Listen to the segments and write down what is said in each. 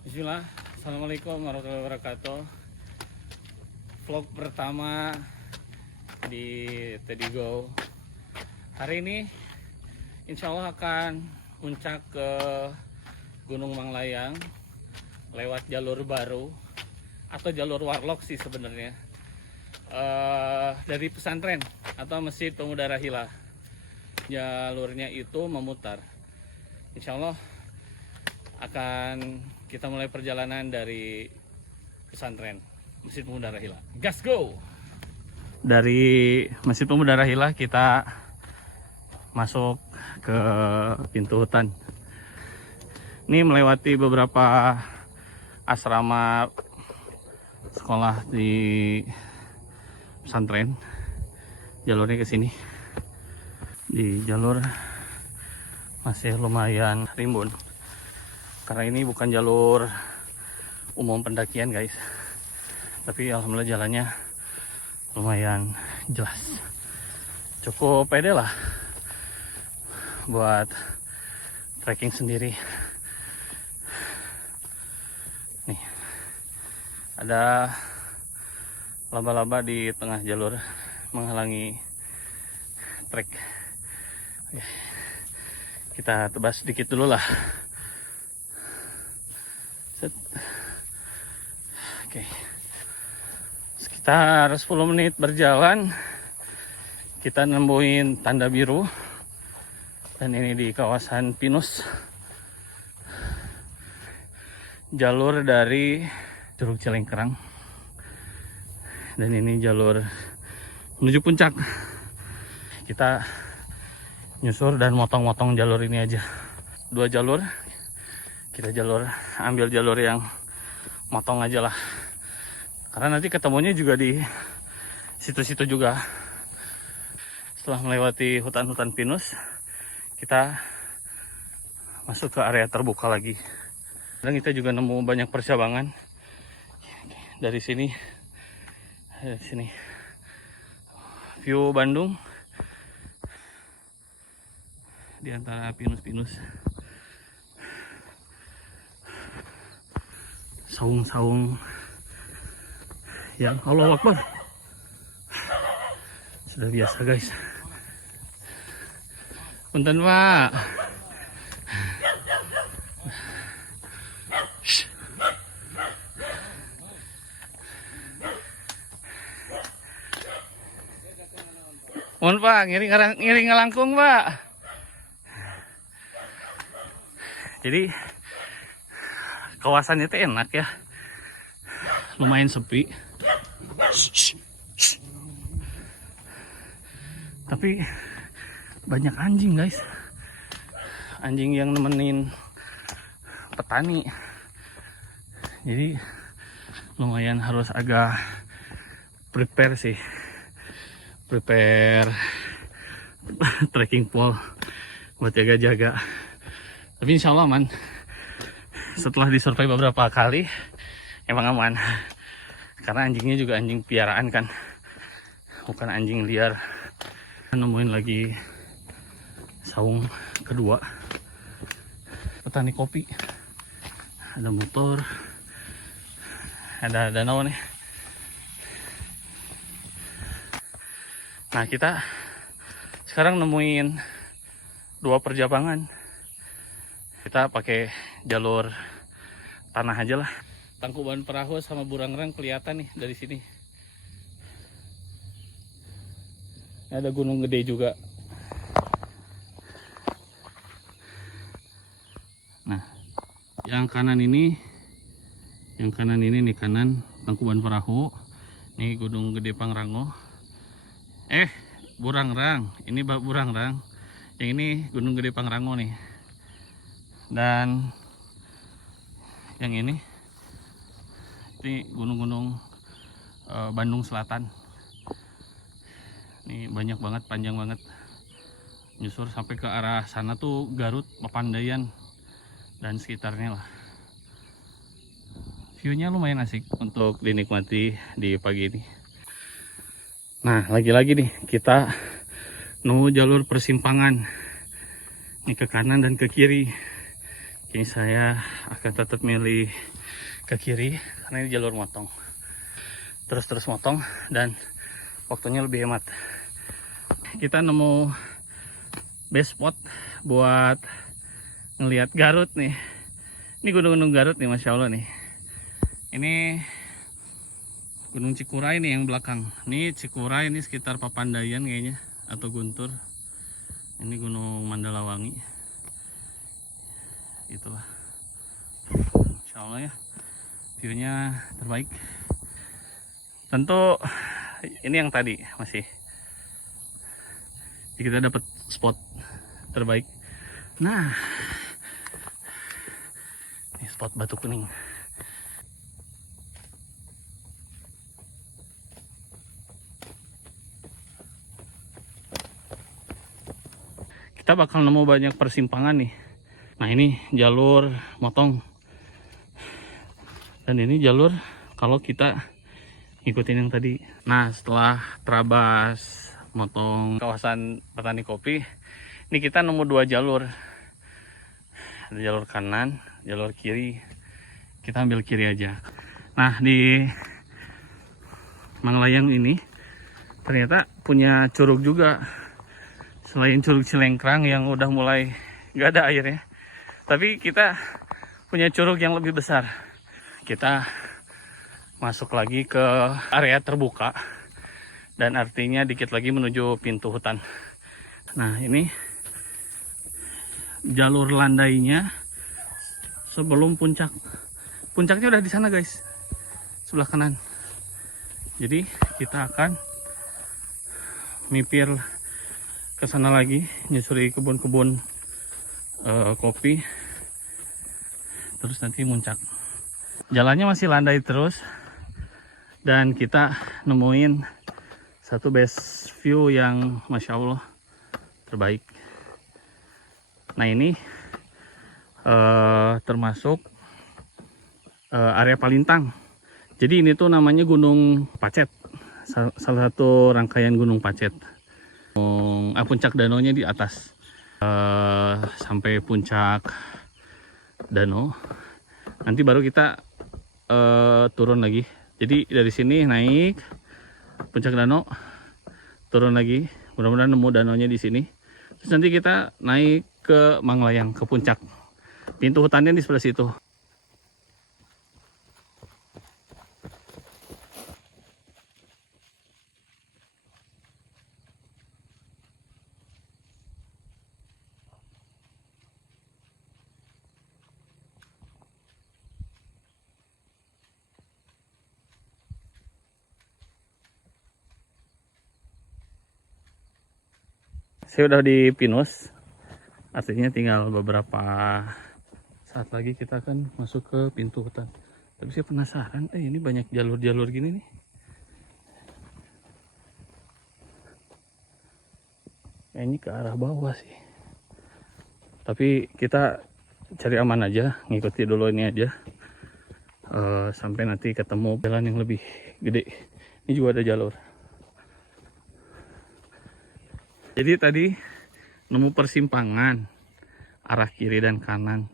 Bismillah, Assalamualaikum warahmatullahi wabarakatuh. Vlog pertama di Teddy Go. Hari ini insya Allah akan puncak ke Gunung Manglayang lewat jalur baru atau jalur warlock sih sebenarnya, dari pesantren atau Masjid Pemuda Rahila. Jalurnya itu memutar. Insya Allah akan kita mulai perjalanan dari pesantren Masjid Pemuda Rahila. Gas go! Dari Masjid Pemuda Rahila kita masuk ke pintu hutan. Ini melewati beberapa asrama sekolah di pesantren. Jalurnya ke sini. Di jalur masih lumayan rimbun. Karena ini bukan jalur umum pendakian guys, tapi alhamdulillah jalannya lumayan jelas, cukup pede lah buat trekking sendiri. Nih ada laba-laba di tengah jalur menghalangi trek. Oke, kita tebas sedikit dulu lah. Oke, sekitar 10 menit berjalan kita nemuin tanda biru, dan ini di kawasan Pinus, jalur dari Curug Cilengkerang, dan ini jalur menuju puncak. Kita nyusur dan motong-motong jalur ini aja, 2 jalur. Kita ambil jalur yang motong aja lah, karena nanti ketemunya juga di situ-situ juga. Setelah melewati hutan-hutan pinus, kita masuk ke area terbuka lagi, dan kita juga nemu banyak percabangan dari sini. View Bandung di antara pinus-pinus. Saung-saung yang Allah Akbar. Sudah biasa guys. Punten Pak. Mohon Pak, ngiring ngelangkung Pak. Jadi kawasannya itu enak ya, lumayan sepi, tapi banyak anjing guys, anjing yang nemenin petani. Jadi lumayan harus agak prepare trekking pole buat jaga-jaga. Tapi insya Allah aman. Setelah disurvei beberapa kali, emang aman. Karena anjingnya juga anjing piaraan kan, bukan anjing liar. Nemuin lagi saung kedua, petani kopi. Ada motor, ada danau nih. Nah, kita sekarang nemuin 2 perjabangan. Kita pakai jalur tanah aja lah. Tangkuban Perahu sama Burangrang kelihatan nih dari sini. Ini ada Gunung Gede juga. Nah, yang kanan ini nih kanan Tangkuban Perahu. Ini Gunung Gede Pangrango. Burangrang. Ini Burangrang. Yang ini Gunung Gede Pangrango nih. Dan yang ini gunung-gunung Bandung Selatan. Ini banyak banget, panjang banget, nyusur sampai ke arah sana tuh Garut, Papandayan dan sekitarnya lah. Viewnya lumayan asik untuk dinikmati di pagi ini. Nah, lagi-lagi nih kita nunggu jalur persimpangan. Ini ke kanan dan ke kiri. Kini saya akan tetap milih ke kiri karena ini jalur motong. Terus motong dan waktunya lebih hemat. Kita nemu best spot buat ngelihat Garut nih. Ini gunung-gunung Garut nih, Masya Allah nih. Ini Gunung Cikuray nih yang belakang. Ini Cikuray, ini sekitar Papandayan kayaknya atau Guntur. Ini Gunung Mandalawangi. Itulah. Insya Allah ya, viewnya terbaik. Tentu ini yang tadi masih. Jadi kita dapat spot terbaik. Nah, ini spot Batu Kuning. Kita bakal nemu banyak persimpangan nih. Nah, ini jalur motong. Dan ini jalur kalau kita ngikutin yang tadi. Nah, setelah terabas motong kawasan petani kopi, ini kita nemu dua jalur. Ada jalur kanan, jalur kiri. Kita ambil kiri aja. Nah, di Manglayang ini ternyata punya curug juga. Selain Curug Cilengkrang yang udah mulai gak ada airnya, tapi kita punya curug yang lebih besar. Kita masuk lagi ke area terbuka dan artinya dikit lagi menuju pintu hutan. Nah, ini jalur landainya sebelum puncak. Puncaknya udah di sana guys, sebelah kanan. Jadi kita akan mipir ke sana lagi, nyusuri kebun-kebun kopi, terus nanti muncak. Jalannya masih landai terus dan kita nemuin satu best view yang Masya Allah terbaik. Nah, ini termasuk area Palintang. Jadi ini tuh namanya Gunung Pacet, salah satu rangkaian Gunung Pacet. Puncak danaunya di atas, sampai puncak danau. Nanti baru kita turun lagi. Jadi dari sini naik puncak danau, turun lagi. Mudah-mudahan nemu danaunya di sini. Terus nanti kita naik ke Manglayang, ke puncak. Pintu hutannya di sebelah situ. Saya udah di Pinus, artinya tinggal beberapa saat lagi kita akan masuk ke pintu hutan. Tapi saya penasaran, ini banyak jalur-jalur gini nih. Ini ke arah bawah sih. Tapi kita cari aman aja, ngikuti dulu ini aja. Sampai nanti ketemu jalan yang lebih gede. Ini juga ada jalur. Jadi tadi nemu persimpangan arah kiri dan kanan.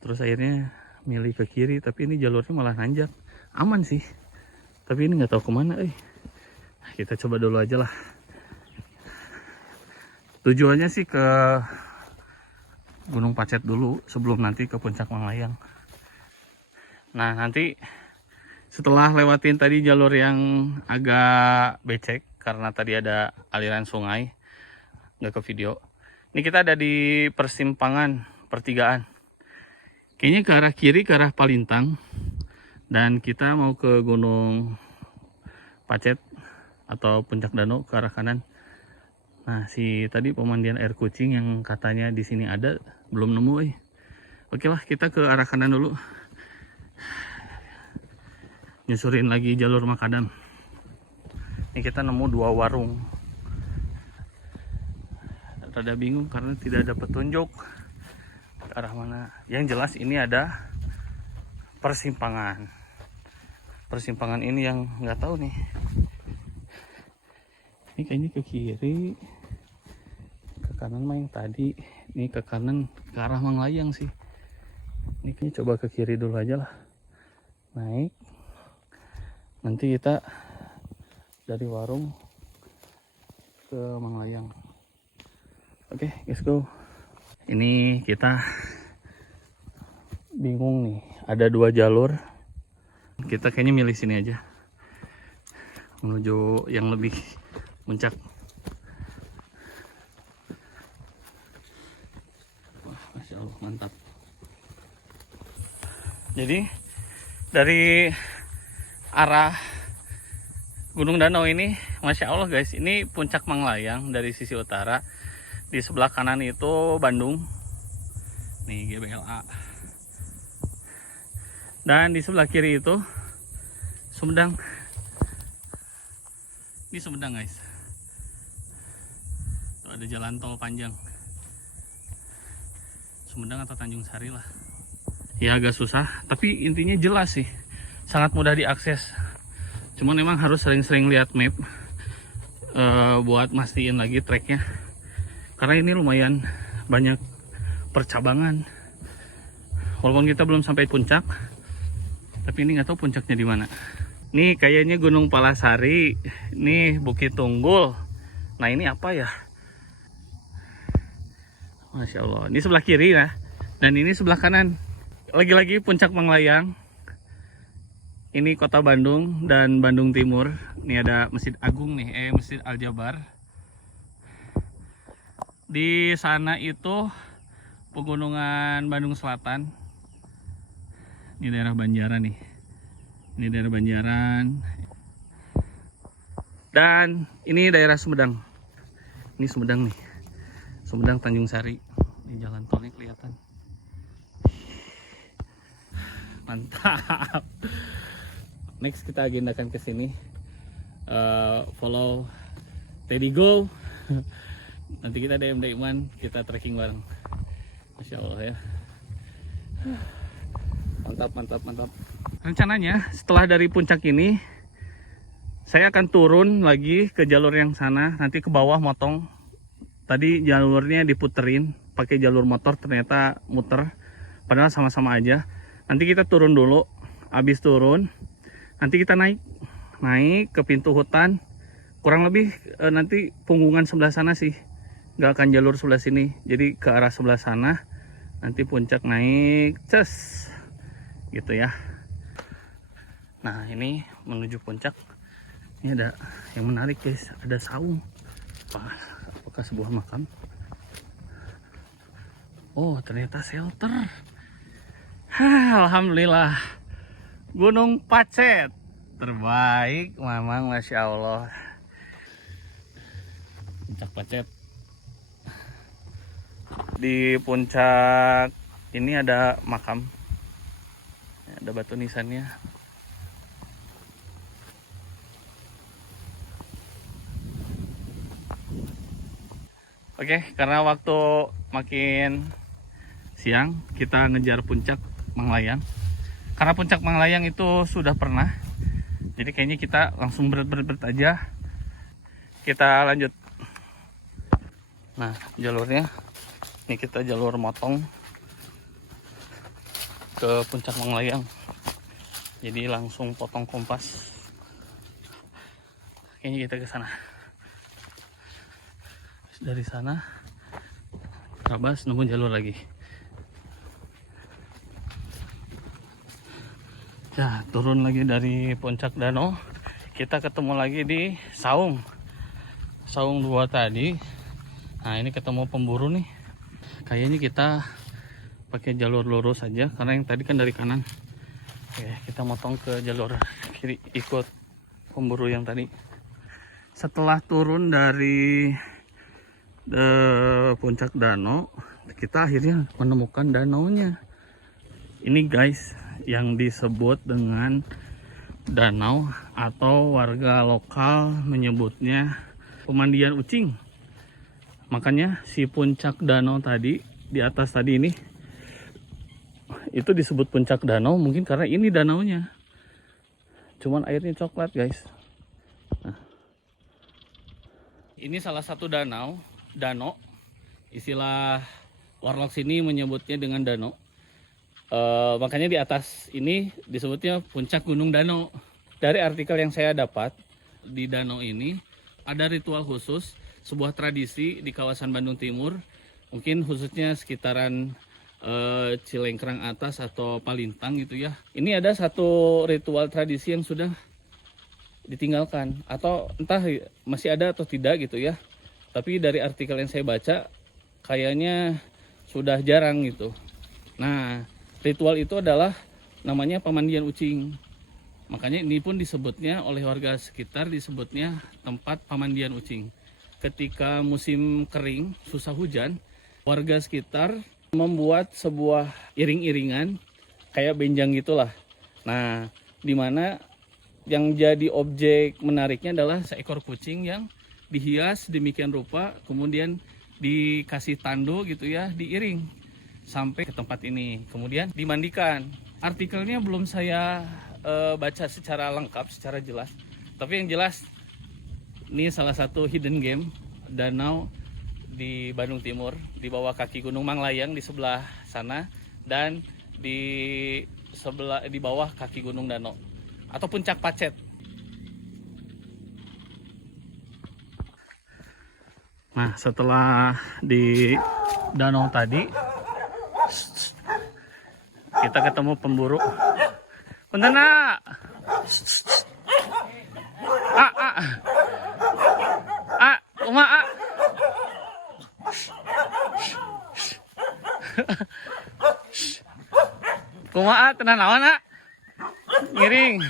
Terus akhirnya milih ke kiri, tapi ini jalurnya malah nanjak. Aman sih, tapi ini nggak tahu kemana. Kita coba dulu aja lah. Tujuannya sih ke Gunung Pacet dulu sebelum nanti ke puncak Manglayang. Nah, nanti setelah lewatin tadi jalur yang agak becek karena tadi ada aliran sungai, nggak ke video. Ini kita ada di persimpangan pertigaan. Kayaknya ke arah kiri, ke arah Palintang. Dan kita mau ke Gunung Pacet atau puncak danau ke arah kanan. Nah, si tadi pemandian air kucing yang katanya di sini ada belum nemu. Oke lah, kita ke arah kanan dulu. Nyusurin lagi jalur makadam. Ini kita nemu dua warung. Rada bingung karena tidak ada petunjuk ke arah mana. Yang jelas ini ada persimpangan. Persimpangan ini yang nggak tahu nih. Ini kayaknya ke kiri, ke kanan mah yang tadi. Ini ke kanan ke arah Manglayang sih. Ini coba ke kiri dulu aja lah. Naik. Nanti kita dari warung ke Manglayang. Oke, let's go. Ini kita bingung nih. Ada 2 jalur. Kita kayaknya milih sini aja. Menuju yang lebih puncak. Wah, Masya Allah, mantap. Jadi dari arah Gunung Danau ini, Masya Allah guys, ini puncak Manglayang dari sisi utara. Di sebelah kanan itu Bandung, nih GBLA. Dan di sebelah kiri itu Sumedang. Ini Sumedang guys. Tuh ada jalan tol panjang. Sumedang atau Tanjung Sari lah. Ya agak susah, tapi intinya jelas sih. Sangat mudah diakses. Cuman memang harus sering-sering lihat map buat mastiin lagi treknya. Karena ini lumayan banyak percabangan. Walaupun kita belum sampai puncak, tapi ini nggak tahu puncaknya di mana. Nih kayaknya Gunung Palasari, nih Bukit Tunggul. Nah ini apa ya? Masya Allah. Ini sebelah kiri ya, dan ini sebelah kanan. Lagi-lagi puncak Manglayang. Ini kota Bandung dan Bandung Timur. Ini ada Masjid Agung nih, Masjid Al-Jabar. Di sana itu pegunungan Bandung Selatan. Ini daerah Banjaran nih. Ini daerah Banjaran. Dan ini daerah Sumedang. Ini Sumedang nih. Sumedang Tanjung Sari. Ini jalan tolnya kelihatan. Mantap. Next kita agendakan ke sini. Follow Teddy Go. Nanti kita DM-DM-an, kita trekking bareng. Masya Allah ya. Mantap, mantap, mantap. Rencananya setelah dari puncak ini, saya akan turun lagi ke jalur yang sana. Nanti ke bawah motong. Tadi jalurnya diputerin pakai jalur motor, ternyata muter. Padahal sama-sama aja. Nanti kita turun dulu. Habis turun, nanti kita naik ke pintu hutan. Kurang lebih nanti punggungan sebelah sana sih, nggak akan jalur sebelah sini. Jadi ke arah sebelah sana. Nanti puncak naik, ces, gitu ya. Nah ini menuju puncak. Ini ada yang menarik guys, ada saung. Apakah sebuah makam? Oh ternyata shelter. Alhamdulillah. Gunung Pacet terbaik, memang Masya Allah. Puncak Pacet. Di puncak ini ada makam. Ada batu nisannya. Oke, karena waktu makin siang, kita ngejar puncak Manglayang. Karena puncak Manglayang itu sudah pernah, jadi kayaknya kita langsung berat aja. Kita lanjut. Nah jalurnya, ini kita jalur motong ke puncak Manglayang. Jadi langsung potong kompas. Kayaknya kita ke sana. Dari sana terabas nunggu jalur lagi. Ya, turun lagi dari puncak danau. Kita ketemu lagi di Saung 2 tadi. Nah ini ketemu pemburu nih. Kayaknya kita pakai jalur lurus aja, karena yang tadi kan dari kanan. Oke, kita motong ke jalur kiri, ikut pemburu yang tadi. Setelah turun dari puncak danau, kita akhirnya menemukan danaunya. Ini guys, yang disebut dengan danau atau warga lokal menyebutnya pemandian ucing. Makanya si puncak danau tadi di atas tadi ini itu disebut puncak danau, mungkin karena ini danaunya. Cuman airnya coklat guys. Nah, ini salah satu danau. Istilah warlock sini menyebutnya dengan danau. Makanya di atas ini disebutnya puncak Gunung Danau. Dari artikel yang saya dapat, di danau ini ada ritual khusus, sebuah tradisi di kawasan Bandung Timur, mungkin khususnya sekitaran Cilengkrang atas atau Palintang gitu ya. Ini ada satu ritual tradisi yang sudah ditinggalkan, atau entah masih ada atau tidak gitu ya. Tapi dari artikel yang saya baca, kayaknya sudah jarang gitu. Nah, ritual itu adalah namanya pemandian ucing. Makanya ini pun disebutnya oleh warga sekitar, disebutnya tempat pemandian ucing. Ketika musim kering, susah hujan, warga sekitar membuat sebuah iring-iringan kayak benjang gitulah. Nah, di mana yang jadi objek menariknya adalah seekor kucing yang dihias demikian rupa, kemudian dikasih tando gitu ya, diiring sampai ke tempat ini, kemudian dimandikan. Artikelnya belum saya baca secara lengkap, secara jelas, tapi yang jelas ini salah satu hidden game danau di Bandung Timur, di bawah kaki Gunung Manglayang di sebelah sana, dan di bawah kaki Gunung Danau atau Puncak Pacet. Nah, setelah di danau tadi, kita ketemu pemburu. Punten nak. Kumaha? Kumaha tenan naon nak? Ngiring.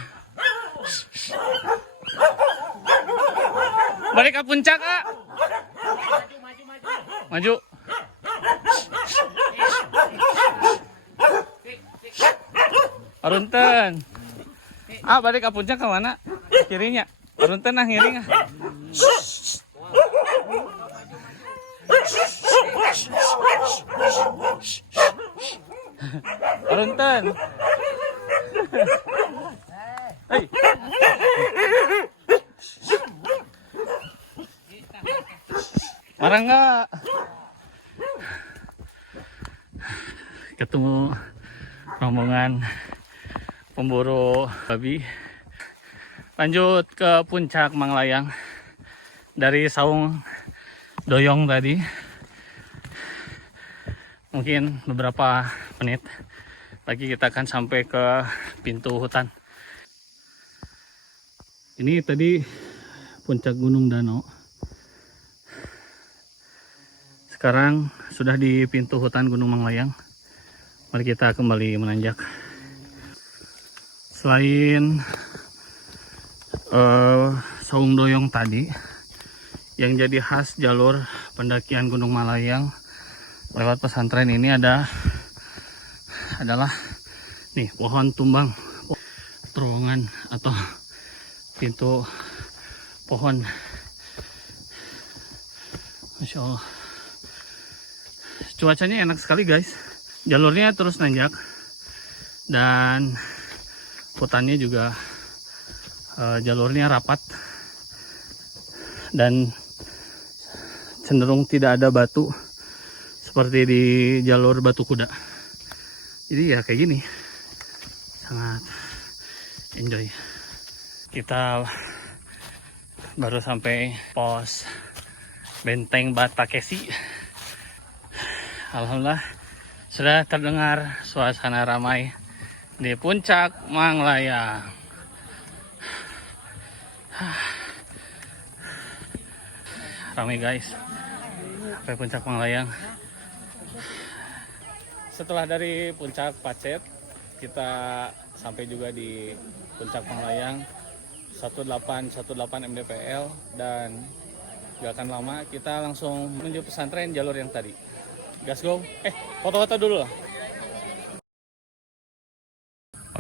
Balik ke puncak, ah. Maju. Arunten. Balik ke puncak ke mana? Kirinya. Arunten nah ngiring ah. Arunten. Hei. Marah nggak? Ketemu rombongan pemburu babi. Lanjut ke puncak Manglayang. Dari saung doyong tadi, mungkin beberapa menit lagi kita akan sampai ke pintu hutan. Ini tadi puncak Gunung Danau. Sekarang sudah di pintu hutan Gunung Manglayang. Mari kita kembali menanjak. Selain saung doyong tadi, yang jadi khas jalur pendakian Gunung Manglayang lewat pesantren ini adalah nih pohon tumbang, terowongan atau pintu pohon. Masya Allah, cuacanya enak sekali guys. Jalurnya terus nanjak dan hutannya juga jalurnya rapat dan cenderung tidak ada batu seperti di jalur Batu Kuda. Jadi ya kayak gini, sangat enjoy. Kita baru sampai pos Benteng Batakesi. Alhamdulillah sudah terdengar suasana ramai di puncak Manglayang. Ramai guys, sampai puncak Manglayang. Setelah dari puncak Pacet, kita sampai juga di puncak Manglayang 1818 mdpl, dan gak akan lama kita langsung menuju pesantren jalur yang tadi. Gas go. Foto-foto dulu lah.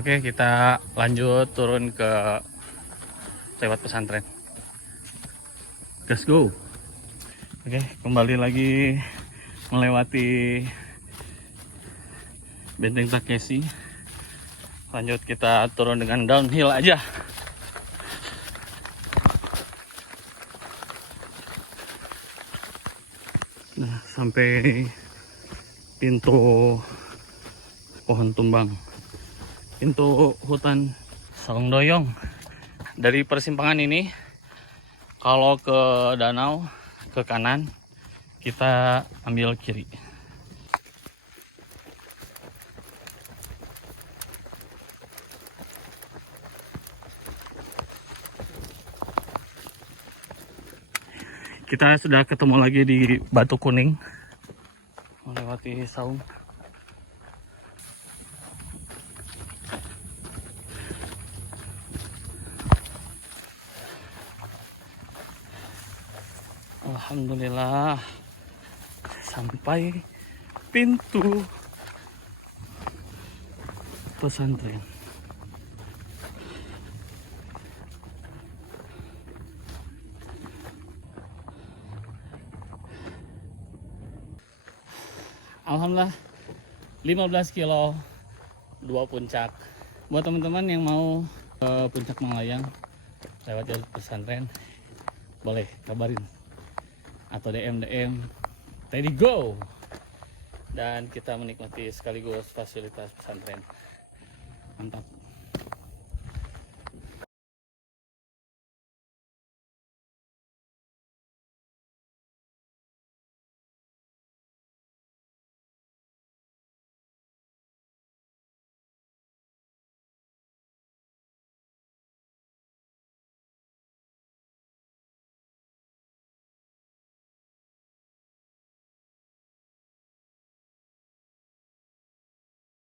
Oke, kita lanjut turun ke lewat pesantren. Gas go. Oke, kembali lagi melewati Benteng Takeshi. Lanjut kita turun dengan downhill aja. Nah, sampai pintu pohon tumbang. Pintu hutan Saung Doyong. Dari persimpangan ini, kalau ke danau ke kanan, kita ambil kiri. Kita sudah ketemu lagi di Batu Kuning, melewati saung. Alhamdulillah sampai pintu pesantren. Alhamdulillah 15 kilo 2 puncak. Buat teman-teman yang mau ke puncak Manglayang lewat jalur pesantren, boleh kabarin atau DM ready go, dan kita menikmati sekaligus fasilitas pesantren. Mantap.